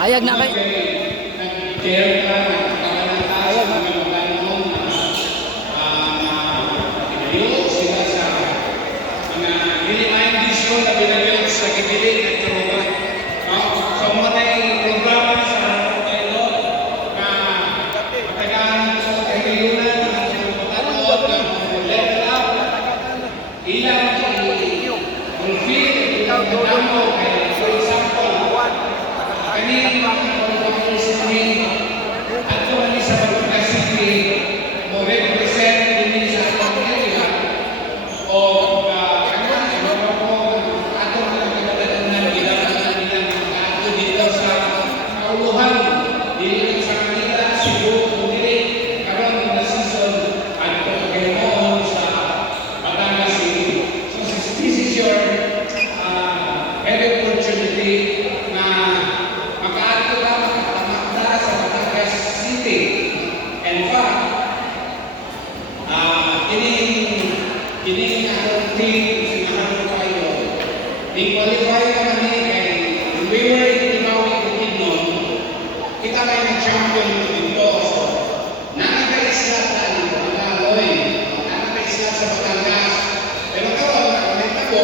Ayag na kay. Ayag na. Di-qualify naman kay we were in Ibawi Bukidnon, kita kayo nag-champion dito. So, nakaka-isla tayo, nakaloy, nakaka-isla sa Batangas. Pero karon nakamenta ko,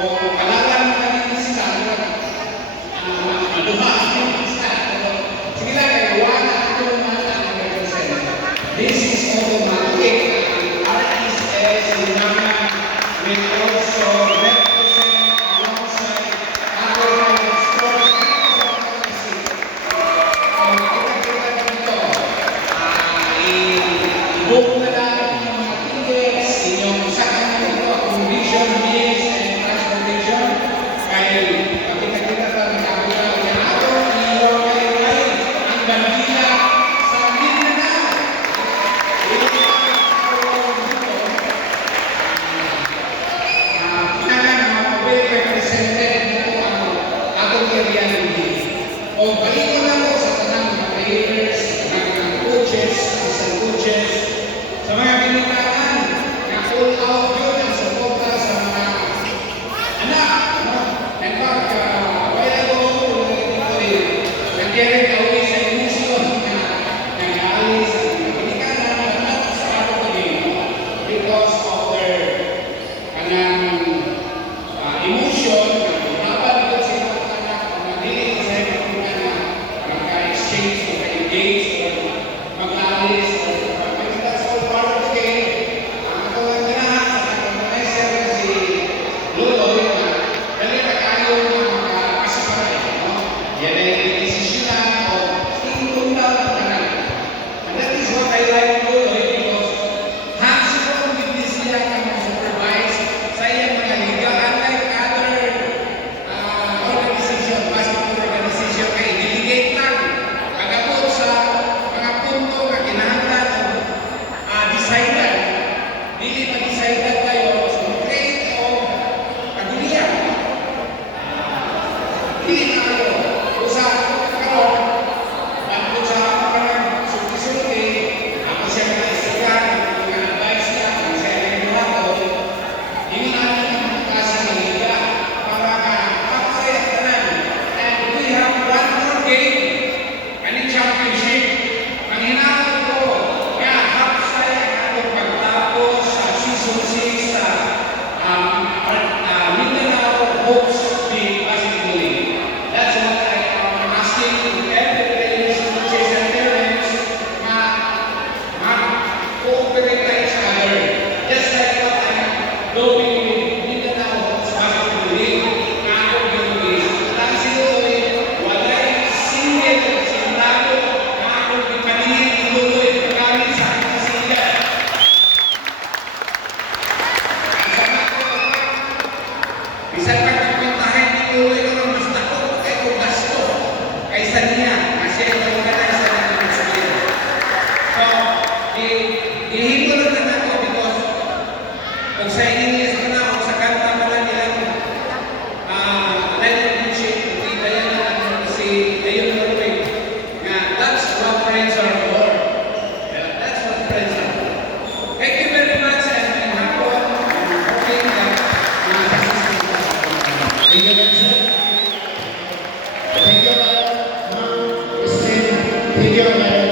o kalalan mo kami ng isla, maluha ang isla. Sige lang, wala ito naman ang represent. This is automatic. RSS, naman, will also o balik ko na po sa tanang mga players, mga coaches, assistant coaches, sa mga pinutaan na full out yun ang suporta sa mga anak. In fact, kaya ko nag-carry away sa emosyon na nag-aalis sa mga pinikanan at sa ako ko din because of their emotion. Thank you. Thank you, Mayor.